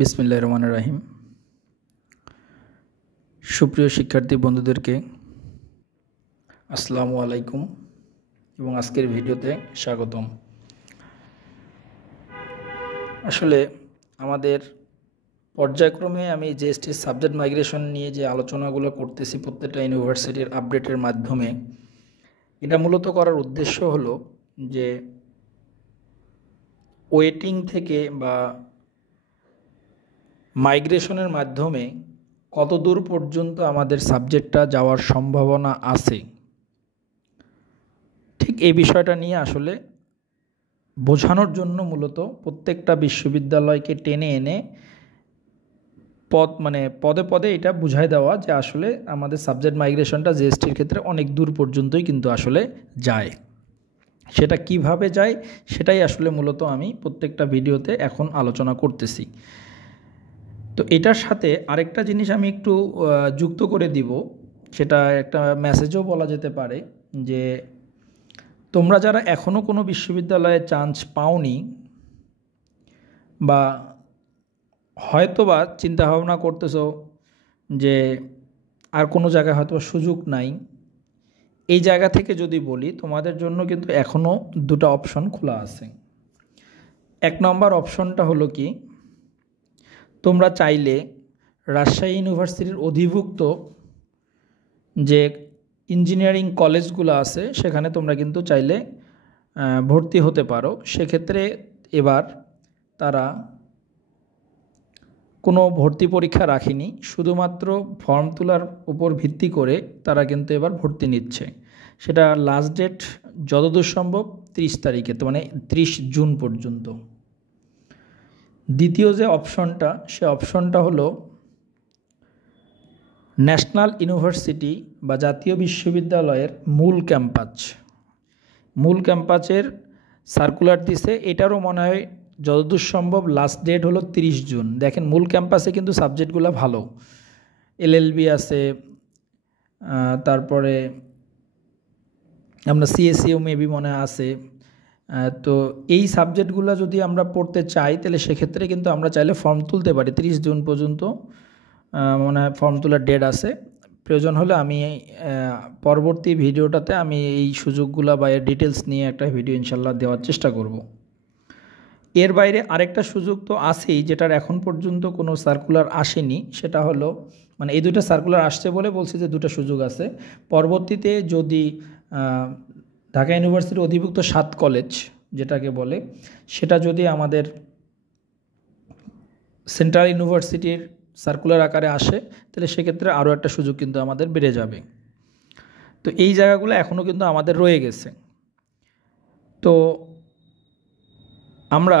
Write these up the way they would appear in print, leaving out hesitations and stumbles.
বিসমিল্লাহির রহমানির রহিম। সুপ্রিয় শিক্ষার্থী বন্ধুদেরকে আসসালামু আলাইকুম এবং আজকের ভিডিওতে স্বাগতম। আসলে আমাদের পর্যায়ক্রমে আমি জিএসটি সাবজেক্ট মাইগ্রেশন নিয়ে যে আলোচনাগুলো করতেছি প্রত্যেকটা ইউনিভার্সিটির আপডেটের মাধ্যমে, এটা মূলত করার উদ্দেশ্য হলো যে ওয়েটিং থেকে বা মাইগ্রেশনের মাধ্যমে কত দূর পর্যন্ত আমাদের সাবজেক্টটা যাওয়ার সম্ভাবনা আছে, ঠিক এই বিষয়টা নিয়ে আসলে বোঝানোর জন্য মূলত প্রত্যেকটা বিশ্ববিদ্যালয়কে টেনে এনে পদে পদে এটা বুঝাই দেওয়া যে আসলে আমাদের সাবজেক্ট মাইগ্রেশনটা জিএসটির ক্ষেত্রে অনেক দূর পর্যন্তই কিন্তু আসলে যায়। সেটা কিভাবে যায় সেটাই আসলে মূলত আমি প্রত্যেকটা ভিডিওতে এখন আলোচনা করতেছি। তো এটার সাথে আরেকটা জিনিস আমি একটু যুক্ত করে দিব, সেটা একটা মেসেজও বলা যেতে পারে যে তোমরা যারা এখনও কোনো বিশ্ববিদ্যালয়ে চান্স পাওনি বা হয়তোবা চিন্তাভাবনা করতেছো যে আর কোনো জায়গায় হয়তোবা সুযোগ নাই, এই জায়গা থেকে যদি বলি তোমাদের জন্য কিন্তু এখনও দুটো অপশন খোলা আছে। এক নম্বর অপশনটা হলো কি, তোমরা চাইলে রাজশাহী ইউনিভার্সিটির অধিভুক্ত যে ইঞ্জিনিয়ারিং কলেজগুলো আছে সেখানে তোমরা কিন্তু চাইলে ভর্তি হতে পারো। সেক্ষেত্রে এবার তারা কোনো ভর্তি পরীক্ষা রাখেনি, শুধুমাত্র ফর্ম তোলার উপর ভিত্তি করে তারা কিন্তু এবার ভর্তি নিচ্ছে। সেটা লাস্ট ডেট যতদূর সম্ভব 30 তারিখে, তো মানে 30 জুন পর্যন্ত। দ্বিতীয় যে অপশনটা, সে অপশনটা হলো ন্যাশনাল ইউনিভার্সিটি বা জাতীয় বিশ্ববিদ্যালয়ের মূল ক্যাম্পাসের সার্কুলার দিছে। এটারও মনে হয় যতদূর সম্ভব লাস্ট ডেট হলো 30 জুন। দেখেন মূল ক্যাম্পাসে কিন্তু সাবজেক্টগুলো ভালো, এলএলবি আছে, তারপরে আমরা সিএসইও মেবি মনে আছে। তো এই সাবজেক্টগুলো যদি আমরা পড়তে চাই তাহলে সেক্ষেত্রে কিন্তু আমরা চাইলে ফর্ম তুলতে পারি। 30 জুন পর্যন্ত মনে হয় ফর্ম তোলার ডেট আছে। প্রয়োজন হলে আমি পরবর্তী ভিডিওটাতে আমি এই সুযোগগুলো বা এর ডিটেলস নিয়ে একটা ভিডিও ইনশাল্লাহ দেওয়ার চেষ্টা করব। এর বাইরে আরেকটা সুযোগ তো আছেই, যেটার এখন পর্যন্ত কোনো সার্কুলার আসেনি। সেটা হলো এই দুটো সার্কুলার আসছে বলে বলছি যে দুটো সুযোগ আছে। পরবর্তীতে যদি ঢাকা ইউনিভার্সিটির অধিভুক্ত 7 কলেজ যেটাকে বলে, সেটা যদি আমাদের সেন্ট্রাল ইউনিভার্সিটির সার্কুলার আকারে আসে তাহলে সেক্ষেত্রে আরও একটা সুযোগ কিন্তু আমাদের বেড়ে যাবে। তো এই জায়গাগুলো এখনও কিন্তু আমাদের রয়ে গেছে। তো আমরা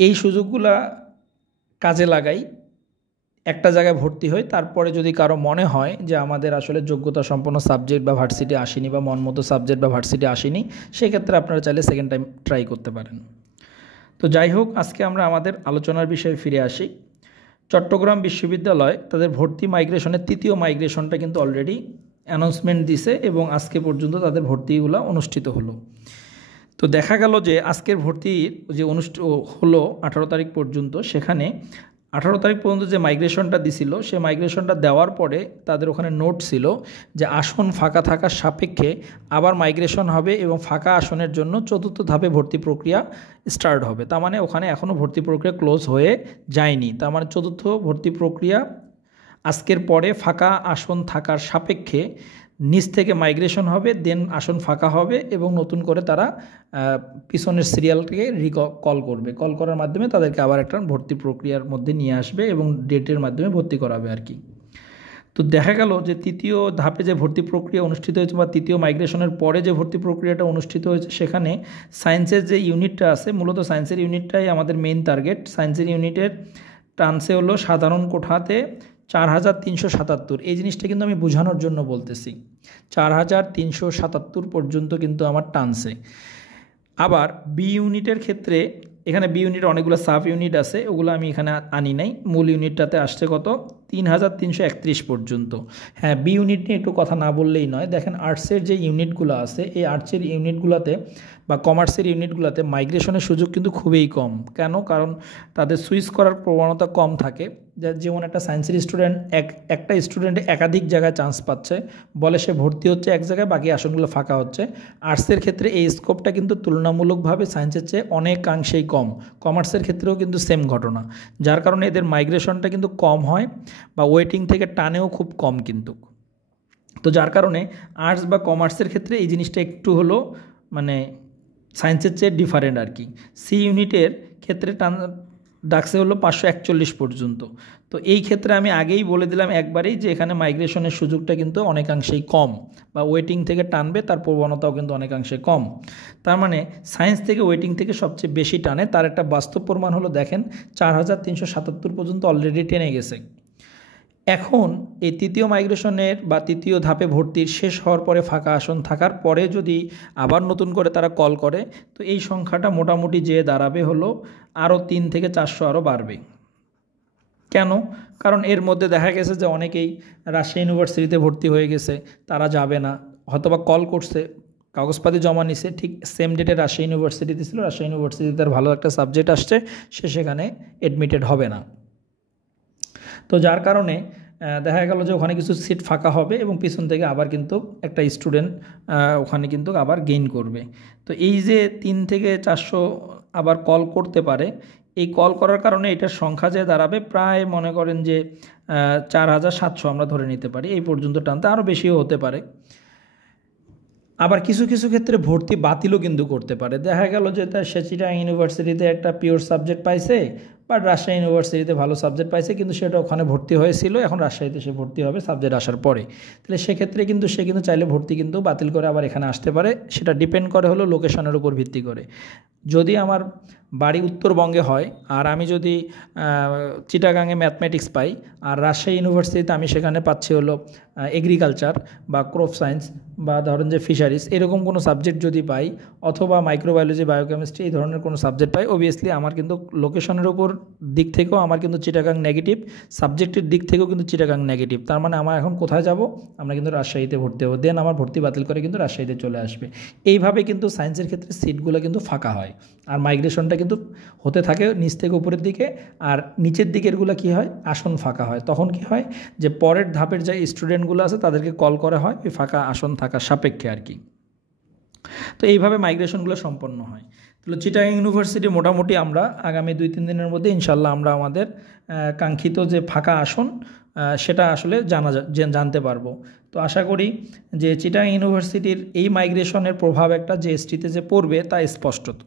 এই সুযোগগুলা কাজে লাগাই, একটা জায়গায় ভর্তি হই, তারপরে যদি কারো মনে হয় যে আমাদের আসলে যোগ্যতা সম্পন্ন সাবজেক্ট বা ভার্সিটি আসেনি বা মন মতো সাবজেক্ট বা ভার্সিটি আসেনি, সেক্ষেত্রে আপনারা চাইলে সেকেন্ড টাইম ট্রাই করতে পারেন। তো যাই হোক, আজকে আমরা আমাদের আলোচনার বিষয়ে ফিরে আসি। চট্টগ্রাম বিশ্ববিদ্যালয় তাদের ভর্তি মাইগ্রেশনের 3য় মাইগ্রেশনটা কিন্তু অলরেডি অ্যানাউন্সমেন্ট দিছে এবং আজকে পর্যন্ত তাদের ভর্তিগুলো অনুষ্ঠিত হলো। তো দেখা গেল যে আজকের ভর্তি যে হলো 18 তারিখ পর্যন্ত, সেখানে 18 তারিখ পর্যন্ত যে মাইগ্রেশনটা দিছিল, সে মাইগ্রেশনটা দেওয়ার পরে তাদের ওখানে নোট ছিল যে আসন ফাঁকা থাকার সাপেক্ষে আবার মাইগ্রেশন হবে এবং ফাঁকা আসনের জন্য 4র্থ ধাপে ভর্তি প্রক্রিয়া স্টার্ট হবে। তার মানে ওখানে এখনও ভর্তি প্রক্রিয়া ক্লোজ হয়ে যায়নি। তার মানে 4র্থ ভর্তি প্রক্রিয়া আজকের পরে ফাঁকা আসন থাকার সাপেক্ষে নিচ থেকে মাইগ্রেশন হবে, দেন আসন ফাঁকা হবে এবং নতুন করে তারা পিছনের সিরিয়ালকে কল করার মাধ্যমে তাদেরকে আবার একটা ভর্তি প্রক্রিয়ার মধ্যে নিয়ে আসবে এবং ডেটের মাধ্যমে ভর্তি করাবে আর কি। তো দেখা গেল যে 3য় ধাপে যে ভর্তি প্রক্রিয়া অনুষ্ঠিত হয়েছে বা 3য় মাইগ্রেশনের পরে যে ভর্তি প্রক্রিয়াটা অনুষ্ঠিত হয়েছে, সেখানে সায়েন্সের যে ইউনিটটা আছে, মূলত সায়েন্সের ইউনিটটাই আমাদের মেইন টার্গেট। সায়েন্সের ইউনিটের টানসে হলো সাধারণ কোঠাতে 4377। এই জিনিসটা কিন্তু আমি বোঝানোর জন্য বলতেছি, 4377 পর্যন্ত কিন্তু আমার টানসে। আবার বি ইউনিটের ক্ষেত্রে, এখানে বি ইউনিটের অনেকগুলো সাব ইউনিট আছে, ওগুলো আমি এখানে আনি নাই। মূল ইউনিটটাতে আসছে কত 3331 পর্যন্ত। হ্যাঁ, বি ইউনিট নিয়ে একটু কথা না বললেই নয়। দেখেন আর্টসের যে ইউনিটগুলো আছে, এই আর্টসের ইউনিটগুলোতে বা কমার্সের ইউনিটগুলোতে মাইগ্রেশনের সুযোগ কিন্তু খুবই কম। কেন? কারণ তাদের সুইচ করার প্রবণতা কম থাকে। যেমন একটা সায়েন্সের স্টুডেন্ট একটা স্টুডেন্টে একাধিক জায়গায় চান্স পাচ্ছে, বলে সে ভর্তি হচ্ছে এক জায়গায়, বাকি আসনগুলো ফাঁকা হচ্ছে। আর্টসের ক্ষেত্রে এই স্কোপটা কিন্তু তুলনামূলকভাবে সায়েন্সের চেয়ে অনেকাংশেই কম। কমার্সের ক্ষেত্রেও কিন্তু সেম ঘটনা, যার কারণে এদের মাইগ্রেশনটা কিন্তু কম হয় বা ওয়েটিং থেকে টানেও খুব কম কিন্তু। তো যার কারণে আর্টস বা কমার্সের ক্ষেত্রে এই জিনিসটা একটু হলো মানে সায়েন্সের চেয়ে ডিফারেন্ট আর কি। সি ইউনিটের ক্ষেত্রে ডাকছে হলো 541 পর্যন্ত। তো এই ক্ষেত্রে আমি আগেই বলে দিলাম একবারেই যে এখানে মাইগ্রেশনের সুযোগটা কিন্তু অনেকাংশেই কম, বা ওয়েটিং থেকে টানবে তার প্রবণতাও কিন্তু অনেকাংশে কম। তার মানে সায়েন্স থেকে ওয়েটিং থেকে সবচেয়ে বেশি টানে। তার একটা বাস্তব প্রমাণ হলো দেখেন 4377 পর্যন্ত অলরেডি টেনে গেছে। এখন এই তৃতীয় মাইগ্রেশনের বা তৃতীয় ধাপে ভর্তির শেষ হওয়ার পরে ফাঁকা আসন থাকার পরে যদি আবার নতুন করে তারা কল করে, তো এই সংখ্যাটা মোটামুটি যে দাঁড়াবে হলো আরও 3 থেকে 400 আরও বাড়বে। কেন? কারণ এর মধ্যে দেখা গেছে যে অনেকেই রাজশাহী ইউনিভার্সিটিতে ভর্তি হয়ে গেছে, তারা যাবে না, হয়তোবা কল করছে, কাগজপাতি জমা নিছে, ঠিক সেম ডেটে রাজশাহী ইউনিভার্সিটিতে ছিল, রাজশাহী ইউনিভার্সিটিতে তার ভালো একটা সাবজেক্ট আসছে, সে সেখানে অ্যাডমিটেড হবে না। তো যার কারণে দেখা গেল যে ওখানে কিছু সিট ফাঁকা হবে এবং পিছন থেকে আবার কিন্তু একটা স্টুডেন্ট ওখানে কিন্তু আবার গেইন করবে। তো এই যে 3 থেকে 400 আবার কল করতে পারে, এই কল করার কারণে এটার সংখ্যা যে দাঁড়াবে প্রায় মনে করেন যে 4700 আমরা ধরে নিতে পারি, এই পর্যন্ত টানতে আরও বেশিও হতে পারে। আবার কিছু কিছু ক্ষেত্রে ভর্তি বাতিলও কিন্তু করতে পারে। দেখা গেল যে তার সে চিটাগাং ইউনিভার্সিটিতে একটা পিওর সাবজেক্ট পাইছে, বাট রাজশাহী ইউনিভার্সিটিতে ভালো সাবজেক্ট পাইছে, কিন্তু সেটা ওখানে ভর্তি হয়েছিল, এখন রাজশাহীতে সে ভর্তি হবে সাবজেক্ট আসার পরে। তাহলে সেক্ষেত্রে কিন্তু সে কিন্তু চাইলে ভর্তি কিন্তু বাতিল করে আবার এখানে আসতে পারে। সেটা ডিপেন্ড করে হলো লোকেশনের উপর ভিত্তি করে। যদি আমার বাড়ি উত্তরবঙ্গে হয় আর আমি যদি চিটাগাংয়ে ম্যাথমেটিক্স পাই, আর রাজশাহী ইউনিভার্সিটিতে আমি সেখানে পাচ্ছি হলো এগ্রিকালচার বা ক্রপ সায়েন্স বা ধরেন যে ফিশারিজ, এরকম কোনো সাবজেক্ট যদি পাই, অথবা মাইক্রোবায়োলজি বায়োকেমিস্ট্রি এই ধরনের কোনো সাবজেক্ট পাই, অবভিয়াসলি আমার কিন্তু লোকেশনের উপর দিক থেকেও আমার কিন্তু চিটাগাং নেগেটিভ, সাবজেক্টের দিক থেকেও কিন্তু চিটাগাং নেগেটিভ। তার মানে আমার এখন কোথায় যাব? আমরা কিন্তু রাজশাহীতে ভর্তি হবো, দেন আমার ভর্তি বাতিল করে কিন্তু রাজশাহীতে চলে আসবে। এইভাবে কিন্তু সায়েন্সের ক্ষেত্রে সিটগুলো কিন্তু ফাঁকা হয়, আর মাইগ্রেশনটা কিন্তু হতে থাকে নিচ থেকে উপরের দিকে, আর নিচের দিকেরগুলো কী হয়? আসন ফাঁকা হয়। তখন কি হয় যে পরের ধাপের যে স্টুডেন্টগুলো আছে তাদেরকে কল করা হয় ওই ফাঁকা আসন থাকা সাপেক্ষে আর কি। তো এইভাবে মাইগ্রেশনগুলো সম্পন্ন হয়। তাহলে চিটাগাং ইউনিভার্সিটি মোটামুটি আমরা আগামী 2-3 দিনের মধ্যে ইনশাল্লাহ আমরা আমাদের কাঙ্ক্ষিত যে ফাঁকা আসন সেটা আসলে জানতে পারবো। তো আশা করি যে চিটাগাং ইউনিভার্সিটির এই মাইগ্রেশনের প্রভাব একটা জিএসটিতে যে পড়বে তা স্পষ্টত,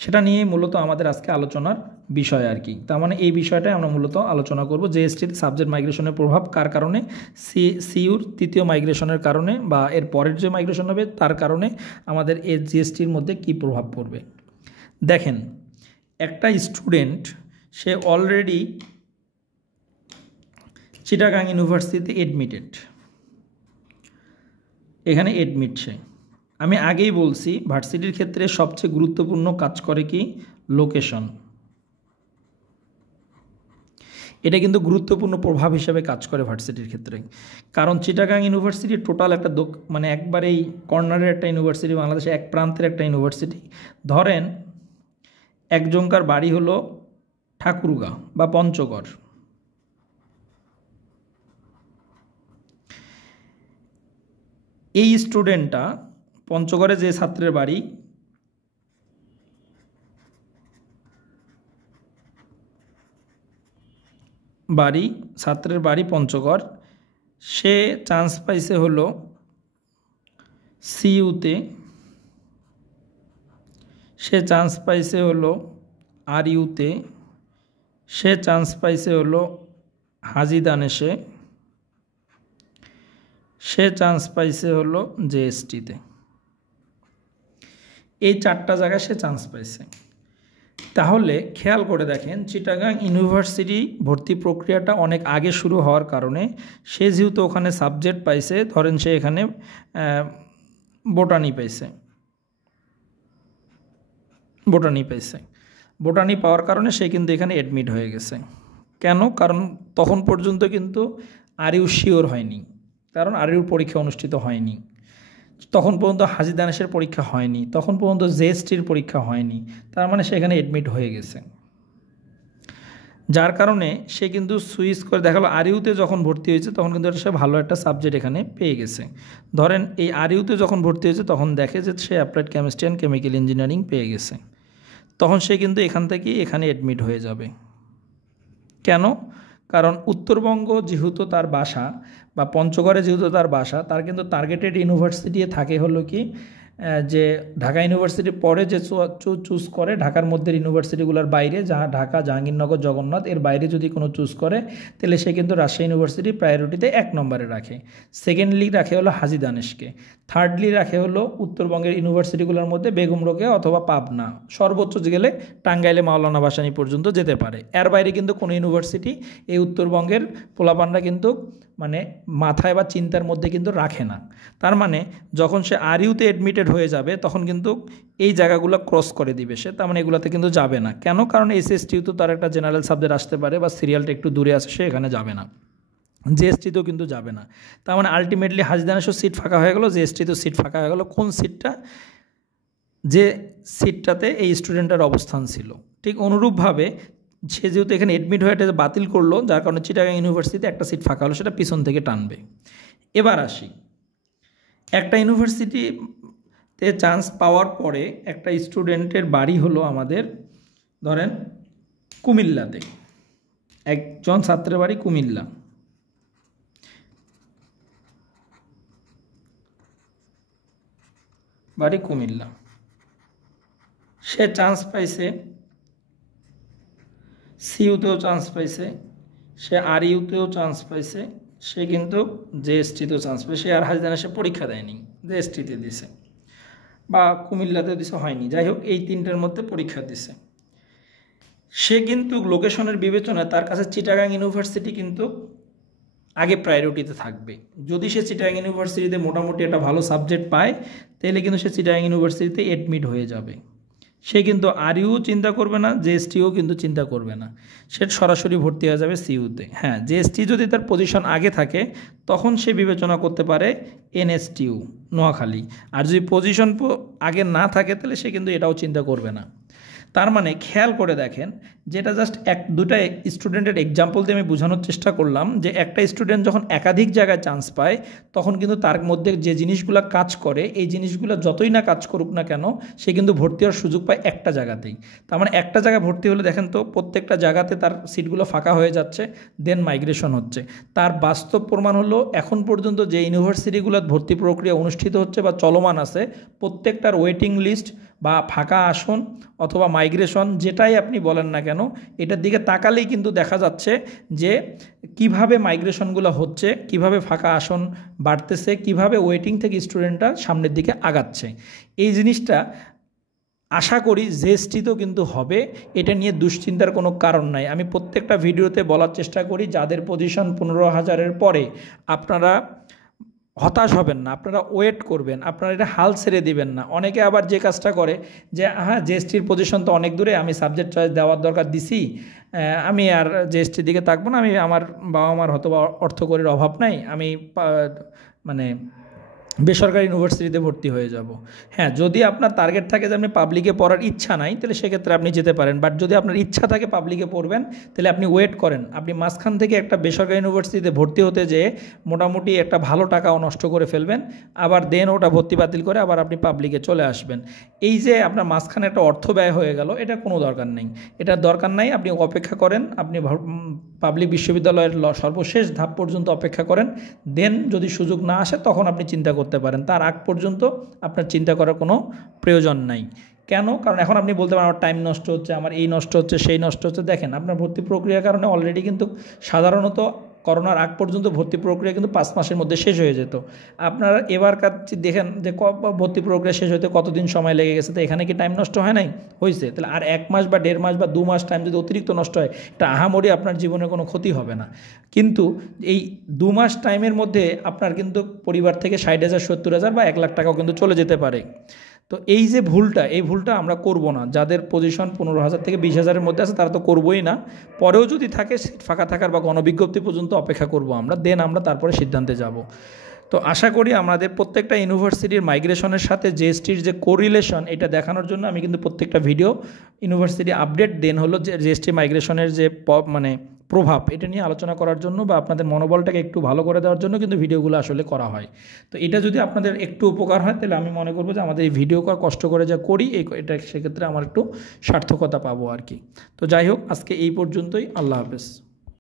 সেটা নিয়েই মূলত আমাদের আজকে আলোচনার বিষয় আর কি। তার মানে এই বিষয়টাই আমরা মূলত আলোচনা করব, জিএসটির সাবজেক্ট মাইগ্রেশনের প্রভাব কার কারণে, সিইউর তৃতীয় মাইগ্রেশনের কারণে বা এর পরের যে মাইগ্রেশন হবে তার কারণে আমাদের এই জিএসটির মধ্যে কী প্রভাব পড়বে। দেখেন, একটা স্টুডেন্ট সে অলরেডি চিটাগাং ইউনিভার্সিটিতে এডমিটেড, এখানে এডমিট সে। আমি আগেই বলছি ভার্সিটির ক্ষেত্রে সবচেয়ে গুরুত্বপূর্ণ কাজ করে কি? লোকেশন। এটা কিন্তু গুরুত্বপূর্ণ প্রভাব হিসেবে কাজ করে ভার্সিটির ক্ষেত্রে। কারণ চিটাগাং ইউনিভার্সিটি টোটাল একটা মানে একবারেই কর্নারের একটা ইউনিভার্সিটি, বাংলাদেশে এক প্রান্তের একটা ইউনিভার্সিটি। ধরেন একজনকার বাড়ি হলো ঠাকুরগাঁ বা পঞ্চগড়, এই স্টুডেন্টটা পঞ্চগড়ে যে ছাত্রের ছাত্রের বাড়ি পঞ্চগড়, সে চান্স পাইছে হলো সিইউতে, সে চান্স পাইছে হলো আরইউতে, সে চান্স পাইছে হলো হাজী দানেশে, সে চান্স পাইছে হলো জেএসটিতে। এই 4টা জায়গায় সে চান্স পাইছে। তাহলে খেয়াল করে দেখেন, চিটাগাং ইউনিভার্সিটি ভর্তি প্রক্রিয়াটা অনেক আগে শুরু হওয়ার কারণে সে যেহেতু ওখানে সাবজেক্ট পাইছে, ধরেন সে এখানে বোটানি পাইছে, বোটানি পাওয়ার কারণে সে কিন্তু এখানে অ্যাডমিট হয়ে গেছে। কেন? কারণ তখন পর্যন্ত কিন্তু আরইউ শিওর হয়নি, কারণ আরইউর পরীক্ষা অনুষ্ঠিত হয়নি, তখন পর্যন্ত হাজী দানেশের পরীক্ষা হয়নি, তখন পর্যন্ত জেএসটির পরীক্ষা হয়নি, তার মানে সেখানে অ্যাডমিট হয়ে গেছে। যার কারণে সে কিন্তু সুইচ করে দেখালো আরইউতে যখন ভর্তি হয়েছে তখন কিন্তু সে ভালো একটা সাবজেক্ট এখানে পেয়ে গেছে। ধরেন এই আরইউতে যখন ভর্তি হয়েছে তখন দেখে যে সে applied chemistry and chemical engineering পেয়ে গেছে, তখন সে কিন্তু এখান থেকেই এখানে অ্যাডমিট হয়ে যাবে। কেন? কারণ উত্তরবঙ্গ যেহেতু তার বাসা বা পঞ্চগড়ে যেহেতু তার বাসা, তার কিন্তু টার্গেটেড ইউনিভার্সিটি থাকে হলো কি যে ঢাকা ইউনিভার্সিটির পরে যে চুজ করে ঢাকার মধ্যে ইউনিভার্সিটিগুলোর বাইরে, যা ঢাকা, জাহাঙ্গীরনগর, জগন্নাথ এর বাইরে যদি কোনো চুজ করে তাহলে সে কিন্তু রাজশাহী ইউনিভার্সিটি প্রায়োরিটিতে 1 নম্বরে রাখে। সেকেন্ডলি রাখে হলো হাজী দানেশকে। থার্ডলি রাখে হলো উত্তরবঙ্গের ইউনিভার্সিটিগুলোর মধ্যে বেগম রোকেয়া অথবা পাবনা, সর্বোচ্চ গেলে টাঙ্গাইলে মাওলানা ভাসানী পর্যন্ত যেতে পারে। এর বাইরে কিন্তু কোনো ইউনিভার্সিটি এই উত্তরবঙ্গের পোলাপানরা কিন্তু মানে মাথায় বা চিন্তার মধ্যে কিন্তু রাখে না। তার মানে যখন সে আরইউতে অ্যাডমিটেড হয়ে যাবে তখন কিন্তু এই জায়গাগুলো ক্রস করে দিবে সে, তার মানে এগুলোতে কিন্তু যাবে না। কেন? কারণ এসএসটিও তো তার একটা জেনারেল সাবজেক্ট আসতে পারে বা সিরিয়ালটা একটু দূরে আছে, সে এখানে যাবে না। জেএসটিতেও কিন্তু যাবে না। তার মানে আলটিমেটলি হাজী দানেশের সিট ফাঁকা হয়ে গেল, জেএসটিতেও সিট ফাঁকা হয়ে গেল। কোন সিটটা? যে সিটটাতে এই স্টুডেন্টের অবস্থান ছিল। ঠিক অনুরূপভাবে সে যেহেতু এখানে অ্যাডমিট হয়ে এটা বাতিল করলো, যার কারণে চিটাগাং ইউনিভার্সিটিতে একটা সিট ফাঁকা হলো, সেটা পিছন থেকে টানবে। এবার আসি, একটা ইউনিভার্সিটিতে চান্স পাওয়ার পরে একটা স্টুডেন্টের বাড়ি হলো আমাদের ধরেন কুমিল্লাতে, একজন ছাত্রের বাড়ি কুমিল্লা, বাড়ি কুমিল্লা, সে চান্স পাইছে, সিইউতেও চান্স পাইছে, সে আরইউতেও চান্স পাইছে, সে কিন্তু জেএসটিতেও চান্স পাইছে। সে আর হাজী দানেশে পরীক্ষা দেয়নি, জেএসটিতে দিছে বা কুমিল্লাতেও দিছে, হয়নি, যাই হোক এই তিনটার মধ্যে পরীক্ষা দিছে। সে কিন্তু লোকেশনের বিবেচনায় তার কাছে চিটাগাং ইউনিভার্সিটি কিন্তু আগে প্রায়োরিটিতে থাকবে। যদি সে চিটাগাং ইউনিভার্সিটিতে মোটামুটি একটা ভালো সাবজেক্ট পায় তাহলে কিন্তু সে চিটাগাং ইউনিভার্সিটিতে অ্যাডমিট হয়ে যাবে। সে কিন্তু আরইউ চিন্তা করবে না, জেএসটিও কিন্তু চিন্তা করবে না, সে সরাসরি ভর্তি হয়ে যাবে সিইউতে। হ্যাঁ, জেএসটি যদি তার পজিশন আগে থাকে তখন সে বিবেচনা করতে পারে এনএসটিইউ নোয়াখালী, আর যদি পজিশন আগে না থাকে তাহলে সে কিন্তু এটাও চিন্তা করবে না। তার মানে খেয়াল করে দেখেন, যেটা জাস্ট দুটা স্টুডেন্টের এক্সাম্পল দিয়ে আমি বোঝানোর চেষ্টা করলাম যে একটা স্টুডেন্ট যখন একাধিক জায়গায় চান্স পায় তখন কিন্তু তার মধ্যে যে জিনিসগুলো কাজ করে এই জিনিসগুলো যতই না কাজ করুক না কেন সে কিন্তু ভর্তি হওয়ার সুযোগ পায় একটা জায়গাতেই। তার মানে একটা জায়গায় ভর্তি হলে দেখেন তো প্রত্যেকটা জায়গাতে তার সিটগুলো ফাঁকা হয়ে যাচ্ছে, দেন মাইগ্রেশন হচ্ছে। তার বাস্তব প্রমাণ হলো এখন পর্যন্ত যে ইউনিভার্সিটিগুলোর ভর্তি প্রক্রিয়া অনুষ্ঠিত হচ্ছে বা চলমান আছে প্রত্যেকটার ওয়েটিং লিস্ট বা ফাঁকা আসন অথবা মাইগ্রেশন যেটাই আপনি বলেন না কেন, এটার দিকে তাকালেই কিন্তু দেখা যাচ্ছে যে কিভাবে মাইগ্রেশনগুলো হচ্ছে, কিভাবে ফাঁকা আসন বাড়তেছে, কিভাবে ওয়েটিং থেকে স্টুডেন্টরা সামনের দিকে আগাচ্ছে। এই জিনিসটা আশা করি জেএসটিতেও কিন্তু হবে, এটা নিয়ে দুশ্চিন্তার কোনো কারণ নাই। আমি প্রত্যেকটা ভিডিওতে বলার চেষ্টা করি যাদের পজিশন 15,000-এর পরে আপনারা হতাশ হবেন না, আপনারা ওয়েট করবেন, আপনারা এটা হাল ছেড়ে দিবেন না। অনেকে আবার যে কাজটা করে যে হ্যাঁ জেএসটির পজিশন তো অনেক দূরে, আমি সাবজেক্ট চয়েস দেওয়ার দরকার দিছি, আমি আর জেএসটির দিকে থাকবো না, আমি আমার বাবা মার হয়তো অর্থকরীর অভাব নাই, আমি মানে বেসরকারি ইউনিভার্সিটিতে ভর্তি হয়ে যাব। হ্যাঁ, যদি আপনার টার্গেট থাকে যে আপনি পাবলিকে পড়ার ইচ্ছা নাই তাহলে সেক্ষেত্রে আপনি যেতে পারেন, বাট যদি আপনার ইচ্ছা থাকে পাবলিকে পড়বেন তাহলে আপনি ওয়েট করেন। আপনি মাঝখান থেকে একটা বেসরকারি ইউনিভার্সিটিতে ভর্তি হতে যেয়ে মোটামুটি একটা ভালো টাকাও নষ্ট করে ফেলবেন, আবার দেন ওটা ভর্তি বাতিল করে আবার আপনি পাবলিকে চলে আসবেন। এই যে আপনার মাঝখানে একটা অর্থ ব্যয় হয়ে গেল, এটা কোনো দরকার নেই, এটার দরকার নাই। আপনি অপেক্ষা করেন, আপনি পাবলিক বিশ্ববিদ্যালয়ের সর্বশেষ ধাপ পর্যন্ত অপেক্ষা করেন, দেন যদি সুযোগ না আসে তখন আপনি চিন্তা করতে পারেন। তার আগ পর্যন্ত আপনার চিন্তা করার কোনো প্রয়োজন নাই। কেন? কারণ এখন আপনি বলতে পারেন আমার টাইম নষ্ট হচ্ছে, আমার এই নষ্ট হচ্ছে, সেই নষ্ট হচ্ছে। দেখেন আপনার ভর্তি প্রক্রিয়ার কারণে অলরেডি কিন্তু সাধারণত করোনার আগ পর্যন্ত ভর্তি প্রক্রিয়া কিন্তু 5 মাসের মধ্যে শেষ হয়ে যেত। আপনারা এবারকার দেখেন যে ভর্তি প্রক্রিয়া শেষ হতে কতদিন সময় লেগে গেছে, তো এখানে কি টাইম নষ্ট হয় নাই? হয়েছে। তাহলে আর 1 মাস বা 1.5 মাস বা 2 মাস টাইম যদি অতিরিক্ত নষ্ট হয় এটা আহামরি আপনার জীবনে কোনো ক্ষতি হবে না। কিন্তু এই 2 মাস টাইমের মধ্যে আপনার কিন্তু পরিবার থেকে 60,000, 70,000 বা 1 লাখ টাকাও কিন্তু চলে যেতে পারে। তো এই যে ভুলটা, এই ভুলটা আমরা করব না। যাদের পজিশন 15,000 থেকে 20,000-এর মধ্যে আছে তারা তো করবোই না। পরেও যদি থাকে সিট ফাঁকা থাকার বা গণবিজ্ঞপ্তি পর্যন্ত অপেক্ষা করব আমরা, দেন আমরা তারপরে সিদ্ধান্তে যাব। তো আশা করি আমাদের প্রত্যেকটা ইউনিভার্সিটির মাইগ্রেশনের সাথে জিএসটির যে কোরিলেশন, এটা দেখানোর জন্য আমি কিন্তু প্রত্যেকটা ভিডিও ইউনিভার্সিটি আপডেট দেন হলো যে জিএসটি মাইগ্রেশনের যে মানে প্রভাব, এটা নিয়ে আলোচনা করার জন্য বা আপনাদের মনোবলটাকে একটু ভালো করে দেওয়ার জন্য কিন্তু ভিডিওগুলো আসলে করা হয়। তো এটা যদি আপনাদের একটু উপকার হয় তাহলে আমি মনে করবো যে আমাদের এই ভিডিও কষ্ট করে যা করি এটা সেক্ষেত্রে আমার একটু সার্থকতা পাবো আর কি। তো যাই হোক, আজকে এই পর্যন্তই। আল্লাহ হাফেজ।